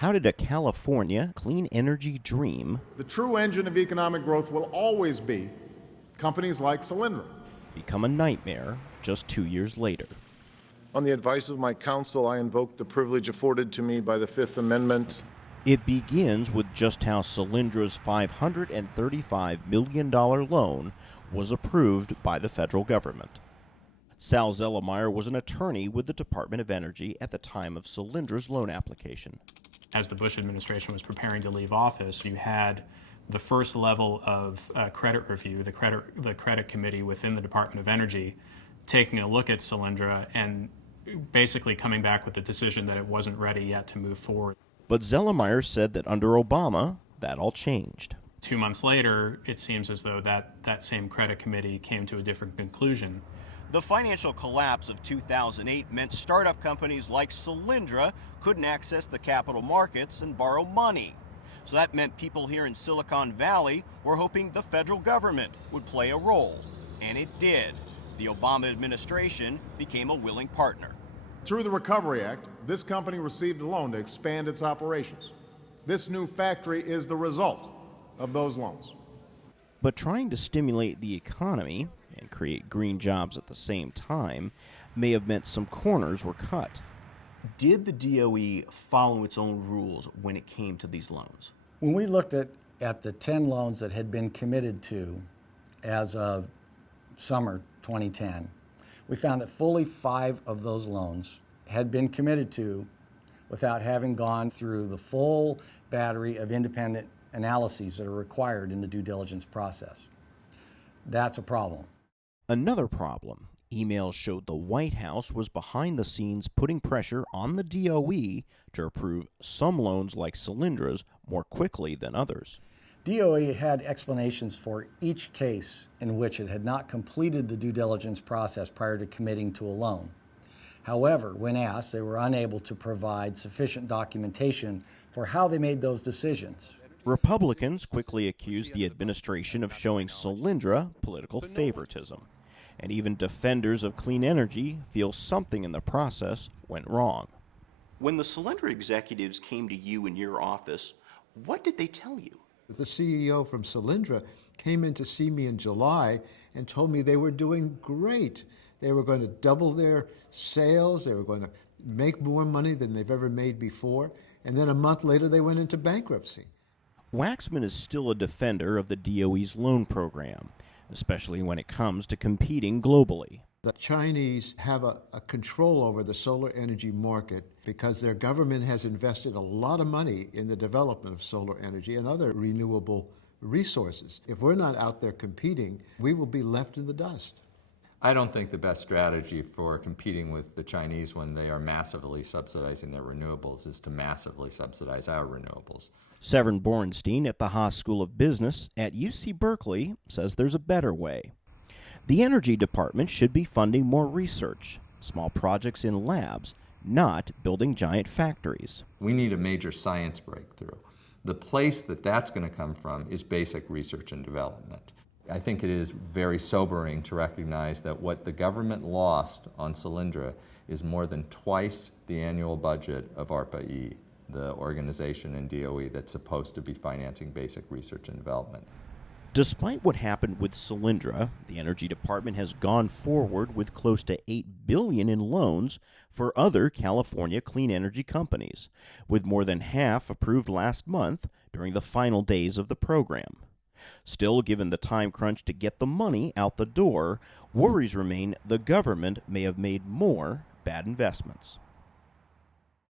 How did a California clean energy dream The true engine of economic growth will always be companies like Solyndra. become a nightmare just 2 years later? On the advice of my counsel, I invoked the privilege afforded to me by the Fifth Amendment. It begins with just how Solyndra's $535 million loan was approved by the federal government. Sal Zellemeyer was an attorney with the Department of Energy at the time of Solyndra's loan application. As the Bush administration was preparing to leave office, you had the first level of credit review, the credit committee within the Department of Energy, taking a look at Solyndra and basically coming back with the decision that it wasn't ready yet to move forward. But Zellemeyer said that under Obama, that all changed. 2 months later, it seems as though that same credit committee came to a different conclusion. The financial collapse of 2008 meant startup companies like Solyndra couldn't access the capital markets and borrow money. So that meant people here in Silicon Valley were hoping the federal government would play a role. And it did. The Obama administration became a willing partner. Through the Recovery Act, this company received a loan to expand its operations. This new factory is the result of those loans. But trying to stimulate the economy and create green jobs at the same time may have meant some corners were cut. Did the DOE follow its own rules when it came to these loans? When we looked at the 10 loans that had been committed to as of summer 2010, we found that fully 5 of those loans had been committed to without having gone through the full battery of independent analyses that are required in the due diligence process. That's a problem. Another problem. Emails showed the White House was behind the scenes putting pressure on the DOE to approve some loans like Solyndra's more quickly than others. DOE had explanations for each case in which it had not completed the due diligence process prior to committing to a loan. However, when asked, they were unable to provide sufficient documentation for how they made those decisions. Republicans quickly accused the administration of showing Solyndra political favoritism. And even defenders of clean energy feel something in the process went wrong. When the Solyndra executives came to you in your office, what did they tell you? The CEO from Solyndra came in to see me in July and told me they were doing great. They were going to double their sales. They were going to make more money than they've ever made before. And then a month later, they went into bankruptcy. Waxman is still a defender of the DOE's loan program, especially when it comes to competing globally. The Chinese have a control over the solar energy market because their government has invested a lot of money in the development of solar energy and other renewable resources. If we're not out there competing, we will be left in the dust. I don't think the best strategy for competing with the Chinese when they are massively subsidizing their renewables is to massively subsidize our renewables. Severin Borenstein at the Haas School of Business at UC Berkeley says there's a better way. The Energy Department should be funding more research, small projects in labs, not building giant factories. We need a major science breakthrough. The place that that's going to come from is basic research and development. I think it is very sobering to recognize that what the government lost on Solyndra is more than twice the annual budget of ARPA-E, the organization in DOE that's supposed to be financing basic research and development. Despite what happened with Solyndra, the Energy Department has gone forward with close to $8 billion in loans for other California clean energy companies, with more than half approved last month during the final days of the program. Still, given the time crunch to get the money out the door, worries remain the government may have made more bad investments.